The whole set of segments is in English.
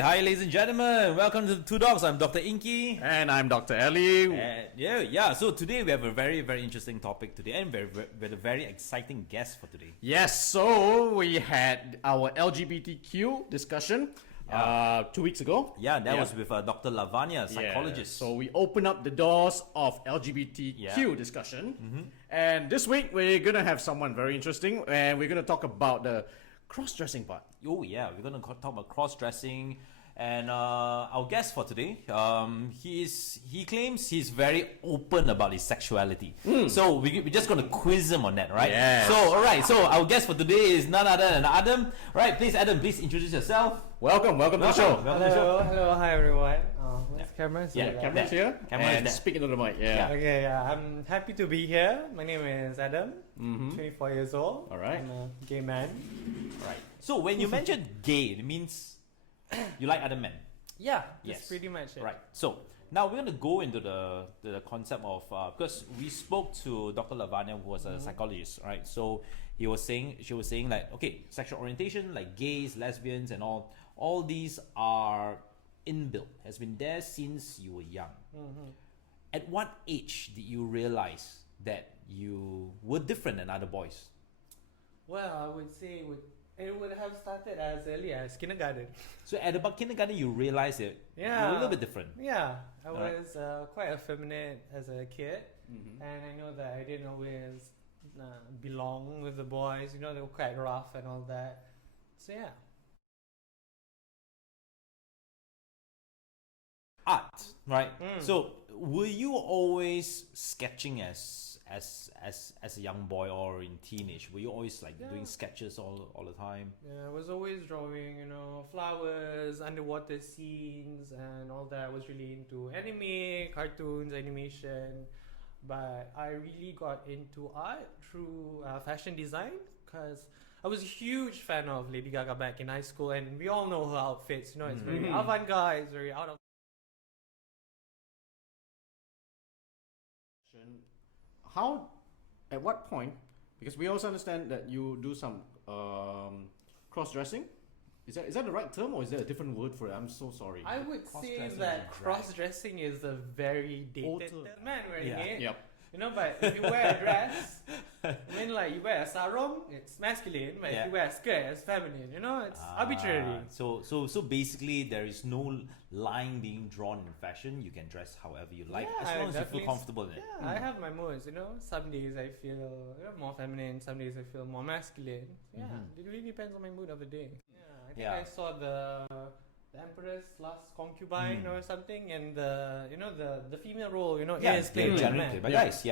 Hi, ladies and gentlemen. Welcome to the Two Dogs. I'm Dr. Inky. And I'm Dr. Ellie. So today we have a very, very interesting topic today, and with a very exciting guest for today. Yes, so we had our LGBTQ discussion 2 weeks ago. That was with Dr. Lavanya, psychologist. So we open up the doors of LGBTQ discussion. And this week we're going to have someone very interesting, and we're going to talk about the cross-dressing part. Oh yeah, we're going to talk about cross-dressing. And our guest for today, he claims he's very open about his sexuality. So we're just going to quiz him on that, right? Yes. So, all right. So our guest for today is none other than Adam. Right, please, Adam, please introduce yourself. Welcome to the show. Hello, hi everyone. This camera. Camera's here. Camera's speak into the mic. Okay, I'm happy to be here. My name is Adam. 24 years old. All right. I'm a gay man. Right. So when you mention gay, it means you like other men. Yeah, Yes. that's pretty much it. Right. So now we're going to go into the concept of because we spoke to Dr. Lavanya, who was a psychologist, right? So she was saying like, okay, sexual orientation, like gays, lesbians, and all these are inbuilt, has been there since you were young. At what age did you realize that you were different than other boys? Well, I would say it would have started as early as kindergarten. So at about kindergarten, you realized that you were a little bit different. Yeah, I Alright. was quite effeminate as a kid, and I know that I didn't always belong with the boys. You know, they were quite rough and all that. So yeah. Art, right? So were you always sketching as a young boy or in teenage? Were you always like doing sketches all the time? Yeah, I was always drawing, flowers, underwater scenes, and all that. I was really into anime, cartoons, animation. But I really got into art through fashion design because I was a huge fan of Lady Gaga back in high school, and we all know her outfits. It's very avant-garde, it's very out of. How, at what point, because we also understand that you do some cross-dressing. Is that the right term, or is there a different word for it? I'm so sorry. I would say Cross-dressing that is drag. cross-dressing is a very dated term. Man wearing it. Yep. But if you wear a dress, you wear a sarong, it's masculine. But if you wear a skirt, it's feminine. It's arbitrary. So basically, there is no line being drawn in fashion. You can dress however you like, as long as you feel comfortable in it. Yeah, I have my moods. Some days I feel more feminine. Some days I feel more masculine. Yeah, it really depends on my mood of the day. Yeah, I think I saw the Empress Last Concubine or something, and the female role, is played they're by generally men. played by guys.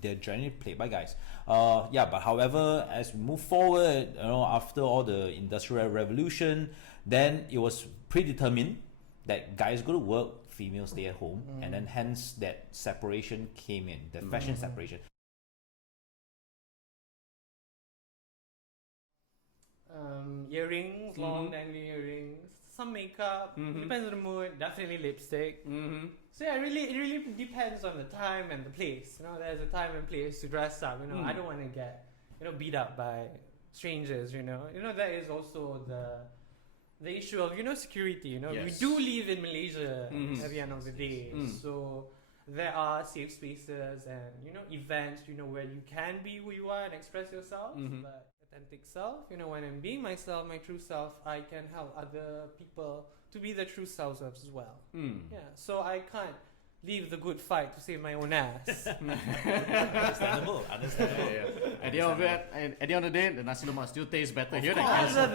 They're generally played by guys. But however, as we move forward, after all the Industrial Revolution, then it was predetermined that guys go to work, females stay at home, and then hence that separation came in, the fashion separation. Earrings, long dangling earrings, some makeup, depends on the mood, definitely lipstick. So yeah, it really depends on the time and the place. There's a time and place to dress up. I don't want to get beat up by strangers. That is also the issue of security. We do live in Malaysia at the end of the day, so there are safe spaces and events where you can be who you are and express yourself, but authentic self, when I'm being myself, my true self, I can help other people to be their true selves as well. So I can't leave the good fight to save my own ass. Understandable. At the end of the day, the nasi lemak still tastes better here than course, Cancer.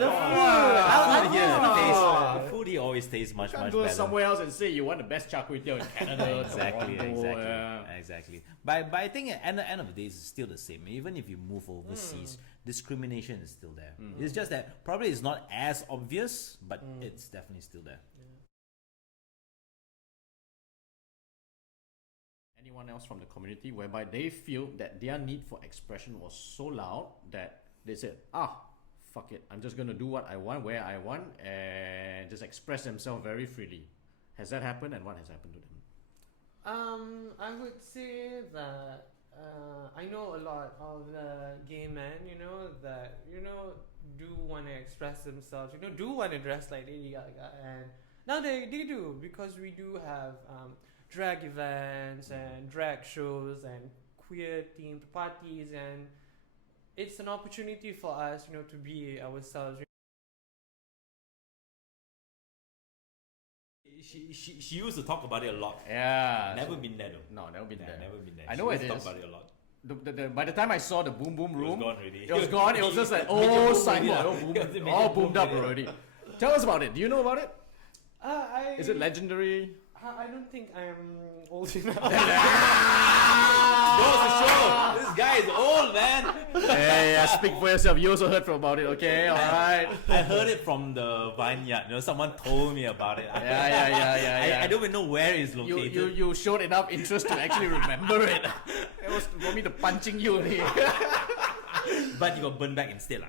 The food here always tastes much Can't much go better. somewhere else and say you want the best char kway teow in Canada. Exactly. But I think at the end of the day, it's still the same. Even if you move overseas, discrimination is still there. It's just that probably it's not as obvious, but it's definitely still there. Anyone else from the community whereby they feel that their need for expression was so loud that they said, fuck it, I'm just going to do what I want, where I want, and just express themselves very freely. Has that happened, and what has happened to them? I would say that I know a lot of the gay men, that do want to express themselves, do want to dress like Lady Gaga, and now they do, because we do have drag events and drag shows and queer themed parties, and it's an opportunity for us, to be ourselves. She used to talk about it a lot. Yeah. Never been there though. No, never been there. Never been there. I She know used it to is. talk about it a lot. By the time I saw the boom boom It was room, gone already. it was gone. It was just like, Major oh, boom signboard, already. oh, Major all boom boomed up already. already. Tell us about it. Do you know about it? Is it I legendary? I don't think I'm old enough. Goes to show. This guy is old, man. Yeah, speak for yourself. You also heard about it, okay? All right. I heard it from the vineyard. Someone told me about it. Yeah. I don't even know where it's located. You showed enough interest to actually remember it. It was for me to punching you. But you got burned back instead.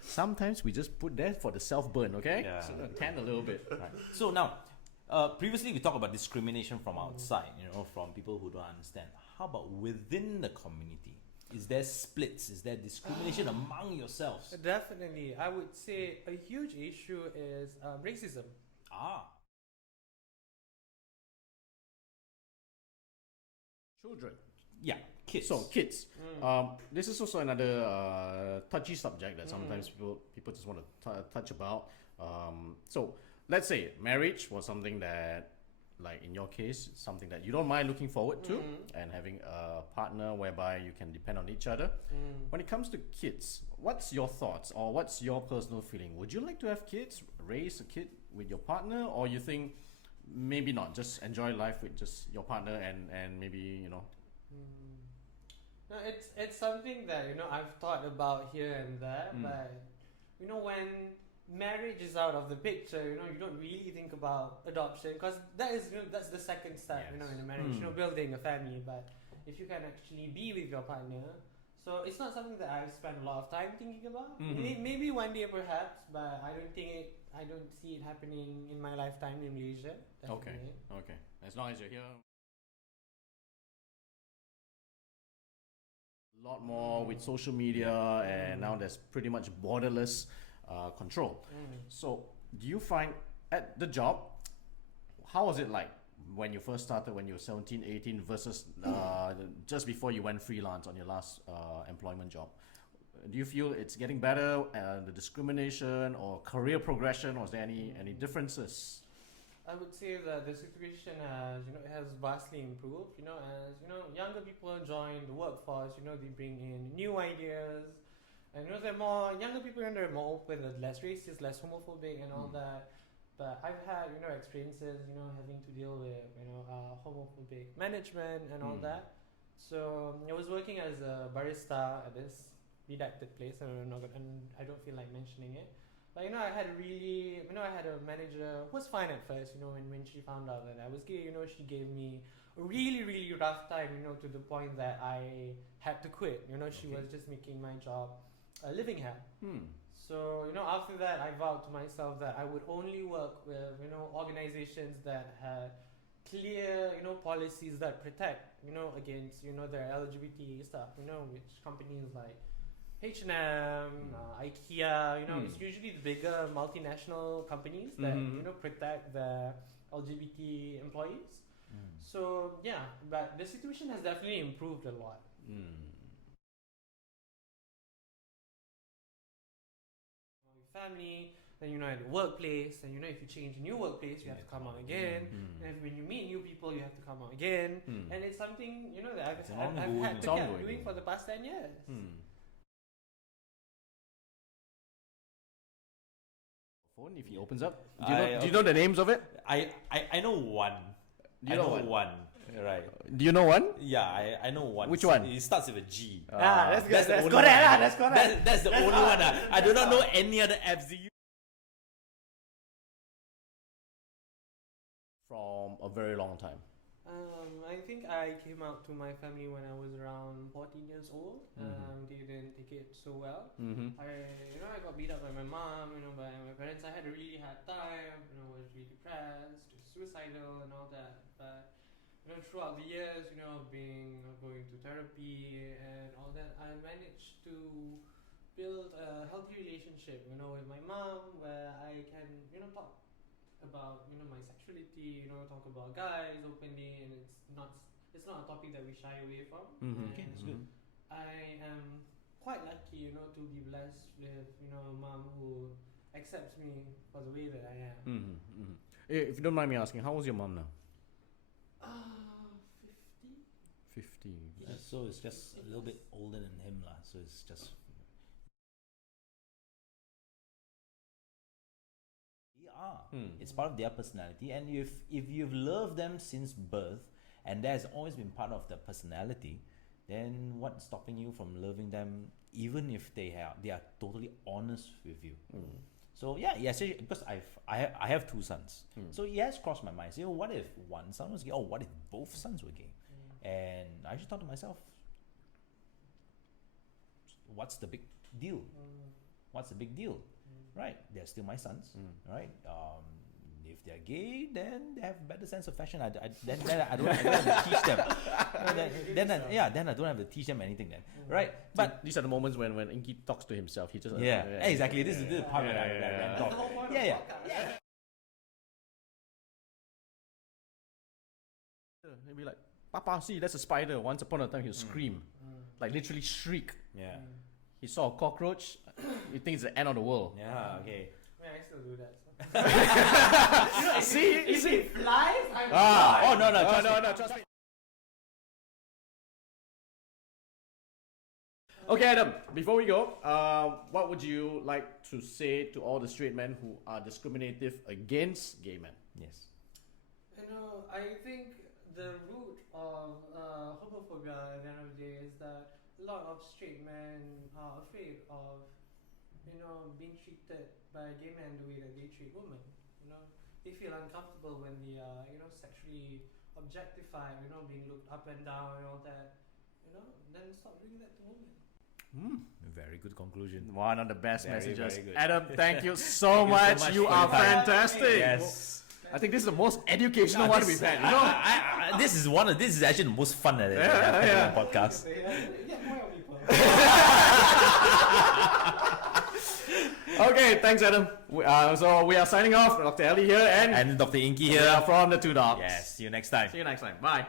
Sometimes we just put that for the self-burn, okay? Yeah. So tan a little bit. Right. So now, previously we talked about discrimination from outside, from people who don't understand. How about within the community? Is there splits? Is there discrimination among yourselves? Definitely. I would say a huge issue is racism. Children. Yeah, kids. So kids. This is also another touchy subject that sometimes people just want to touch about. So let's say marriage was something that, like in your case, something that you don't mind looking forward to, and having a partner whereby you can depend on each other. When it comes to kids, what's your thoughts or what's your personal feeling? Would you like to have kids, raise a kid with your partner, or you think maybe not, just enjoy life with just your partner and maybe No, it's something that I've thought about here and there, but when marriage is out of the picture, you don't really think about adoption, because that's the second step, in a marriage, building a family. But if you can actually be with your partner, so it's not something that I've spent a lot of time thinking about. Maybe one day perhaps, but I don't see it happening in my lifetime in Malaysia. Definitely. Okay. As long as you're here. A lot more with social media, and now there's pretty much borderless control. So do you find at the job, how was it like when you first started, when you were 17, 18 versus just before you went freelance on your last employment job? Do you feel it's getting better, the discrimination or career progression? Was there any differences? I would say that the situation has vastly improved. As younger people join the workforce, they bring in new ideas, and they're more younger people, they're more open, less racist, less homophobic, and all that. But I've had experiences, having to deal with homophobic management and all that. So I was working as a barista at this redacted place, and I don't feel like mentioning it. But I had a manager who was fine at first, when she found out that I was gay, she gave me a really, really rough time, to the point that I had to quit. She was just making my job a living hell. So, after that, I vowed to myself that I would only work with, organizations that had clear, policies that protect, against, their LGBT stuff, which companies like H&M, IKEA, it's usually the bigger multinational companies that protect the LGBT employees. So yeah, but the situation has definitely improved a lot. Family, then at the workplace, and if you change a new workplace, you have to come out again. And when you meet new people, you have to come out again. And it's something that I've had to keep doing for the past 10 years. Phone, if he opens up, do you know the names of it? I know one. Do you know one? Right. Do you know one? Yeah, I know one. Which one? It starts with a G. That's good. That's Correct. That's the only one. I do not know any other apps. From a very long time. I think I came out to my family when I was around 14 years old. They didn't take it so well. I got beat up by my mom, by my parents. I had a really hard time. I was really depressed, suicidal, and all that. But throughout the years, going to therapy and all that, I managed to build a healthy relationship, with my mom, where I can, talk about, my sexuality, talk about guys openly, and it's not a topic that we shy away from. Okay, that's good. I am quite lucky, to be blessed with, a mom who accepts me for the way that I am. If you don't mind me asking, how old's your mom now? 50. 50. So it's just a little bit older than him lah. So it's just. It's part of their personality, and if you've loved them since birth, and that has always been part of the personality, then what's stopping you from loving them, even if they are totally honest with you? So yeah, because I have two sons, so it has crossed my mind. So what if one son was gay, or what if both sons were gay? And I just thought to myself, what's the big deal? What's the big deal? Right, they're still my sons. Right, if they're gay, then they have better sense of fashion. Then I don't have to teach them. Then I don't have to teach them anything then. Right, but these are the moments when Inky talks to himself. He just exactly. This is the part where I talk. Yeah. He'll be like, "Papa, see, that's a spider." Once upon a time, he'll scream, like literally shriek. Yeah. He saw a cockroach. He thinks it's the end of the world. Yeah. Okay. I still do that. So. See, if it flies, I'm no, trust me. Okay, Adam, before we go, what would you like to say to all the straight men who are discriminative against gay men? Yes. I think the root of homophobia at the end of the day is that a lot of straight men are afraid of, being treated by gay men the way that they treat women. They feel uncomfortable when they are, sexually objectified, being looked up and down and all that. Then stop doing that to women. Very good conclusion. One of the best Very, messages. very good. Adam, thank you so much. so much You for are your time. fantastic. Yes. I think this is the most educational one we've had. This is actually the most fun I've had in the podcast. Yeah, more people. Okay, thanks, Adam. So we are signing off. Dr. Ellie here and And Dr. Inky we are here. from the Two Dogs. Yes. See you next time. See you next time. Bye.